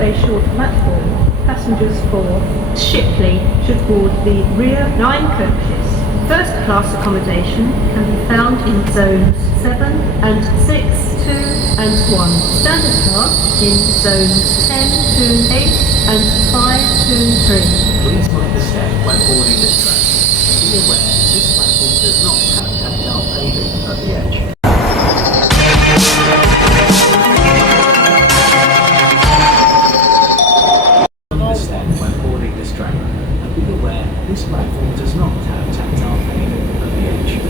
a short platform, passengers for Shipley should board the rear 9 coaches. First class accommodation can be found in zones 7 and 6, 2 and 1. Standard class in zones 10 to 8 and 5 to 3. Please mind the step when boarding this train. Be aware this platform does not have tactile paving at the edge. Mind the step when boarding this train. And be aware this platform does not have tactile paving at the edge.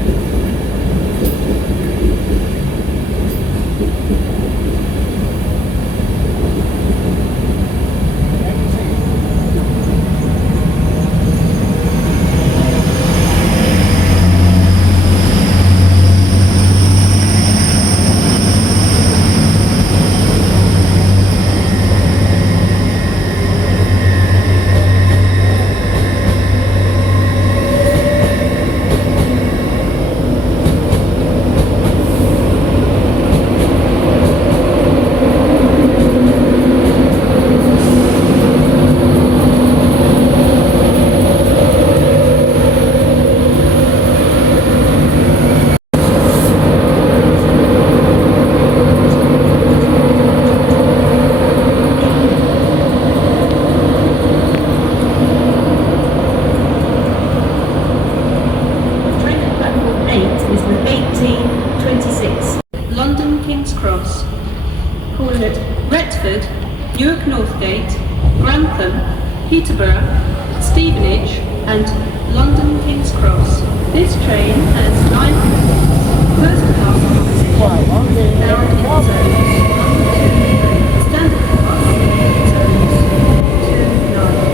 London King's Cross, calling at Retford, Newark Northgate, Grantham, Peterborough, Stevenage and London King's Cross. This train has 9 first class accommodation found in zones 1 to 3, standard class in zones 2 to 9.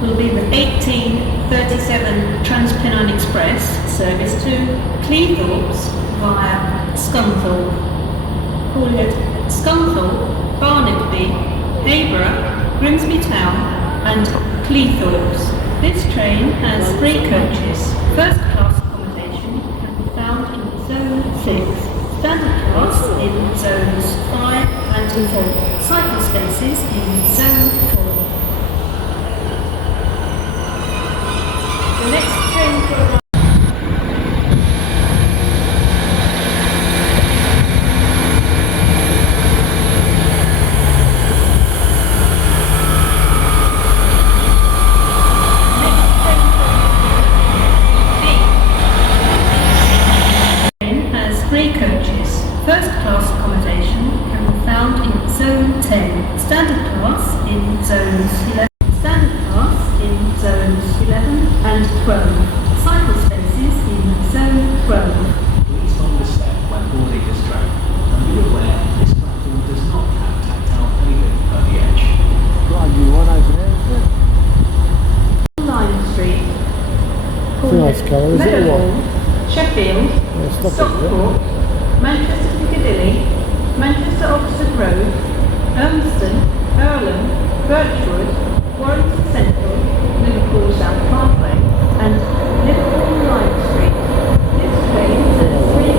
Will be the 1837 Transpennine Express service to Cleethorpes via Scunthorpe. Calling at Scunthorpe, Barnaby, Hayborough, Grimsby Town and Cleethorpes. This train has 3 coaches. First class accommodation can be found in zone 6, standard class in zones 5 and 4, cycle spaces in zone 4. The next train to arrive. Has 3 coaches. First class accommodation can be found in zone 10, standard class in zones 11. Standard class in zones 11 and 12. Cycle spaces in zone 12. Please mind the step when boarding this train. And be aware this platform does not have tactile paving at the edge. God, you want over there, isn't it? Lime Street. Nice colour, is it, or Meadowhall, Sheffield, Yeah, stop it, Stockport, Manchester Piccadilly, Manchester Oxford Road, Elmston, Earlham, Birchwood, Warrington Central, Liverpool South Parkway, and Liverpool Lime Street. This train has 3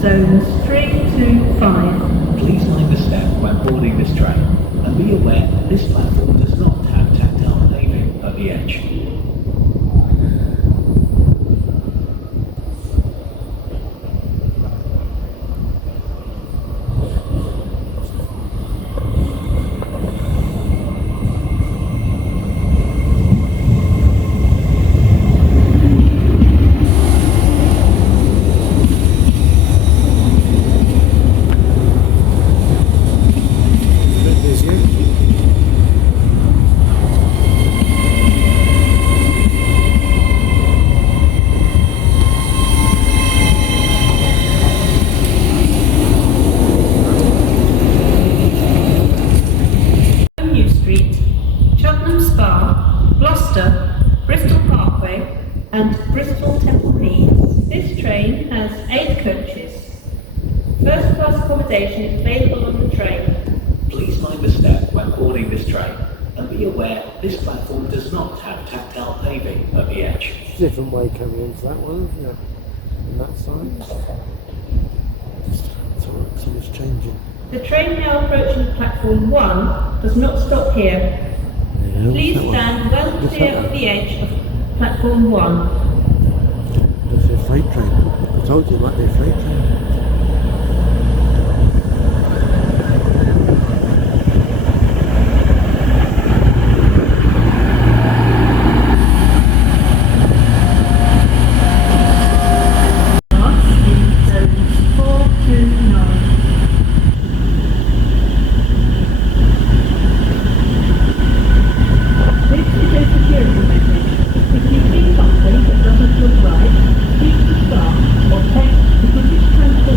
zones 3 to 5. Please mind the step when boarding this train and be aware this platform does not have tactile paving at the edge. New Street, Cheltenham Spa, Gloucester, Bristol Parkway and Bristol Temple Meads. This train has 8 coaches. First class accommodation is available on the train. Please mind the step when boarding this train and be aware this platform does not have tactile paving at the edge. Different way coming into that one, isn't it? On that side. So it's changing. The train now approaching platform 1 does not stop here. Yeah, Please what's that one? stand well What's clear that of one? the edge of platform 1. That's a freight train. I told you it might be a freight train. In zones 4 to 9. This is a security message. If you see something that doesn't look right, speak to staff or text the British Transport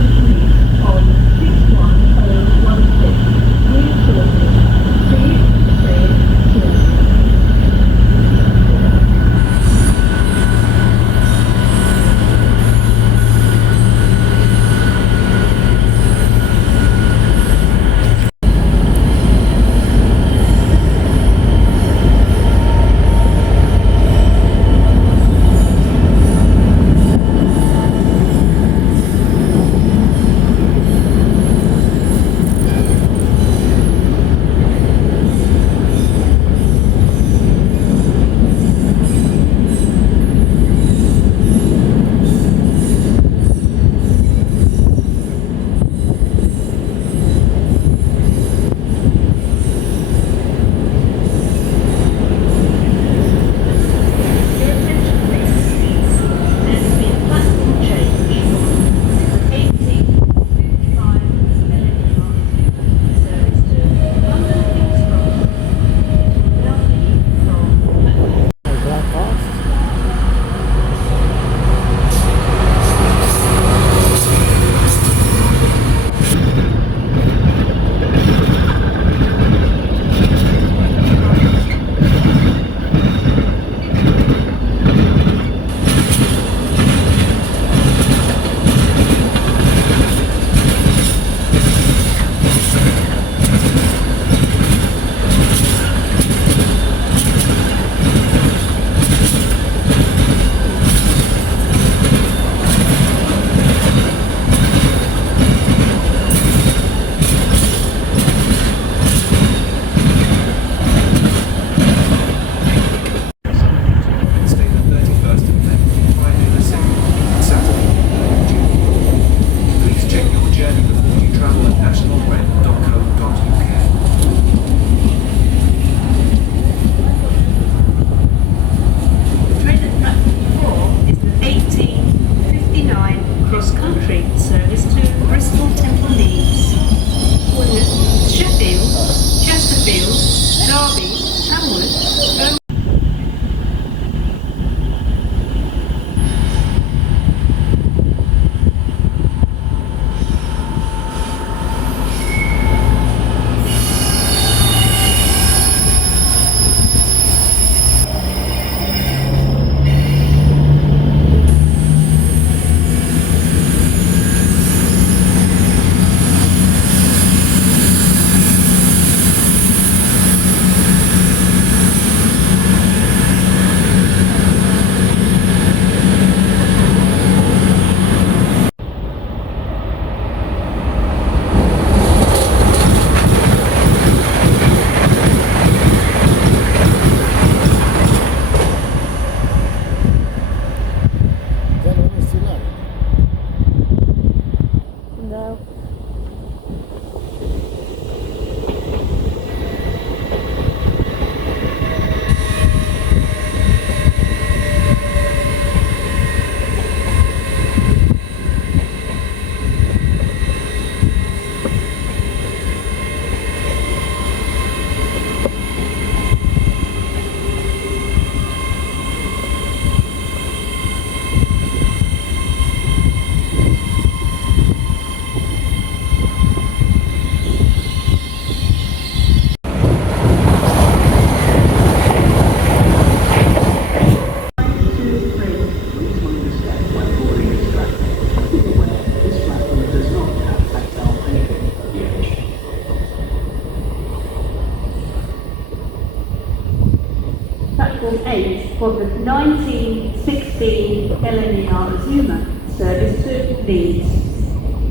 the 1916 LNER Azuma service to Leeds.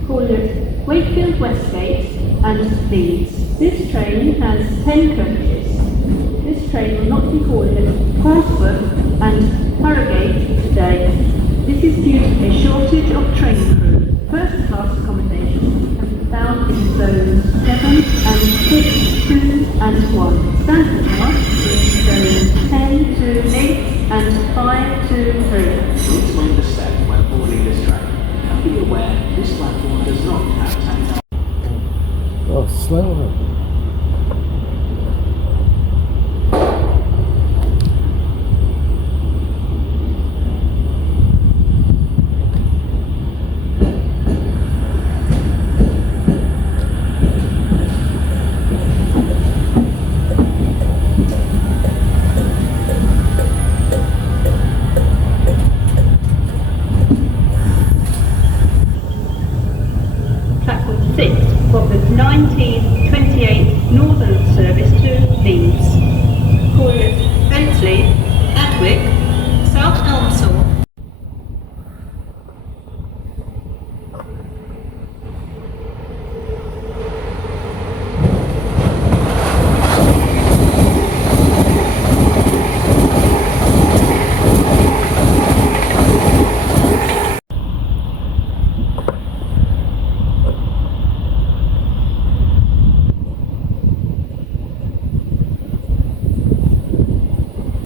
Call it Wakefield Westgate and Leeds. This train has 10 coaches. This train will not be calling at Portsmouth and Harrogate today. This is due to a shortage of train crew. First class accommodation can be found in zones 7 and 6, 2 and 1. Standard class in zones 10 to 8 and 5 to 3. Please mind the step when boarding this train. And be aware this platform does not have tactile. Oh, slower. Platform 6 of the 1928 Northern service to Leeds. Call it Bentley, Adwick, South Elmsall.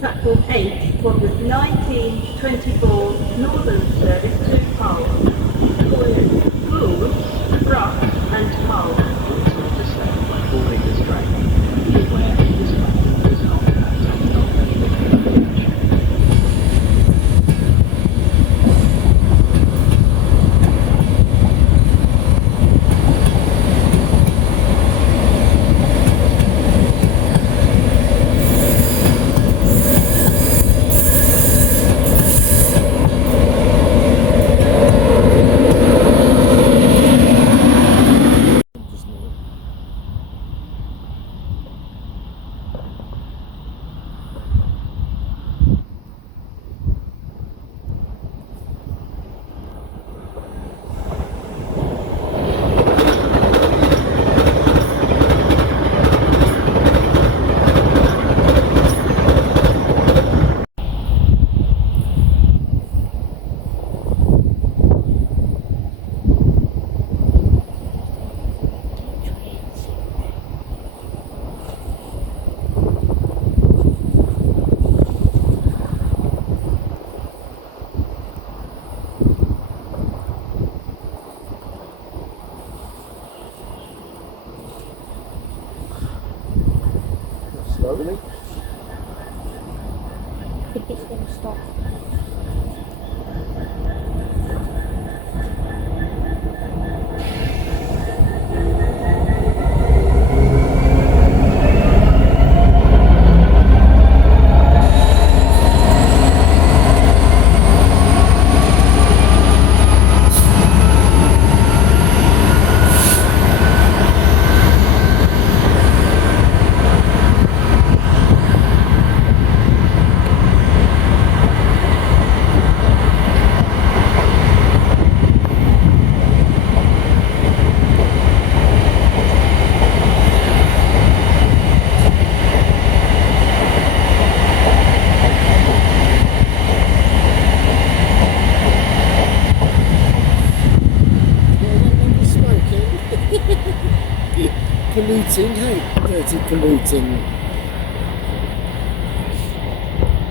Platform 8 from the 1924 Northern service to Hull. Call it Gould, Brough and Hull. Please mind the step when boarding this train. And be aware this platform does not have tactile paving at the edge. Slowly. It's going to stop. Polluting, hey, dirty polluting.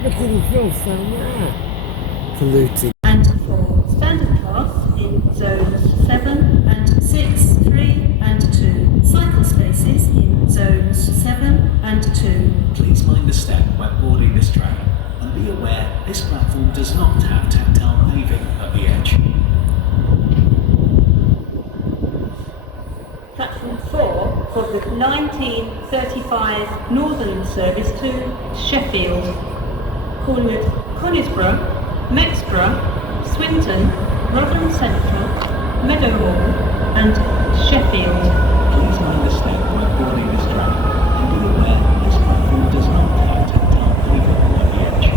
Look at the filth down there. Polluting. And for standard class in zones 7 and 6, 3 and 2. Cycle spaces in zones 7 and 2. Please mind the step when boarding this train. And be aware this platform does not have tactile paving at the edge. Platform 4 of the 1935 Northern service to Sheffield. Call it Conisbrough, Mexborough, Swinton, Rotherham Central, Meadowhall and Sheffield. Please mind the step when boarding this train. And be aware this platform does not have tactile paving at the edge.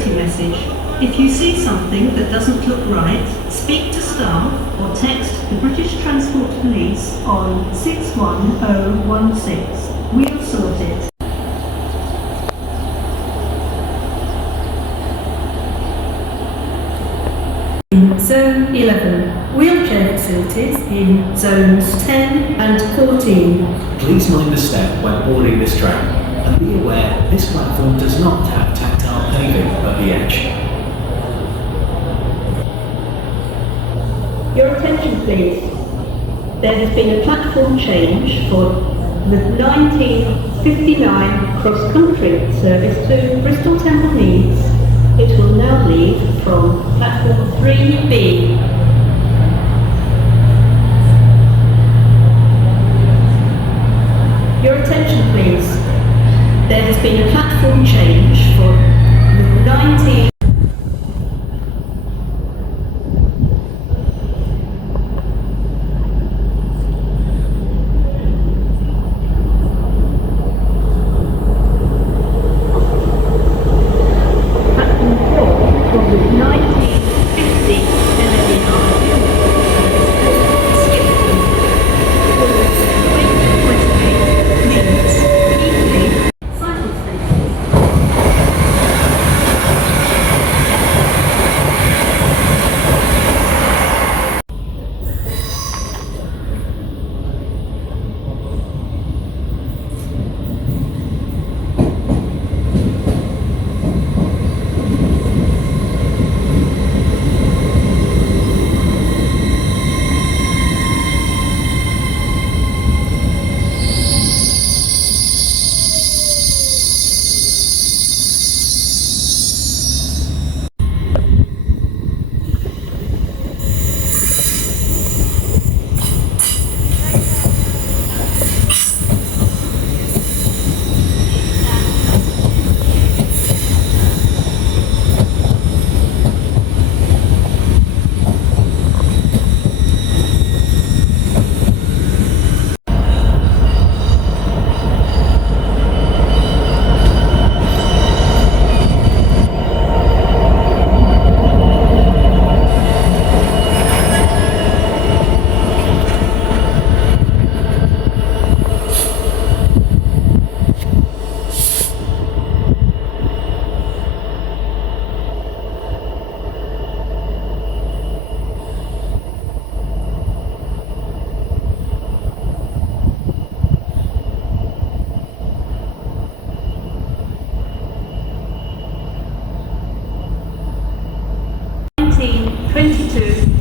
security message. If you see something that doesn't look right, speak to staff or text the British Transport Police on 61016. We'll sort it. In Zone 11, wheelchair facilities in Zones 10 and 14. Please mind the step when boarding this train and be aware this platform does not have tactile paving at the edge. Your attention please. There has been a platform change for the 1959 cross-country service to Bristol Temple Meads. It will now leave from platform 3B. Your attention please. There has been a platform change for the 19...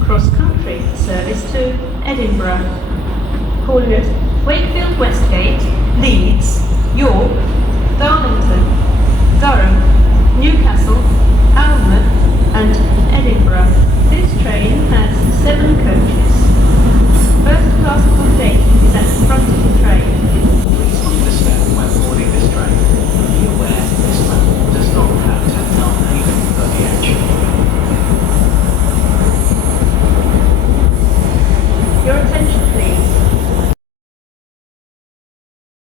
cross-country service to Edinburgh. Calling at Wakefield Westgate, Leeds, York, Darlington, Durham, Newcastle, Alnmouth and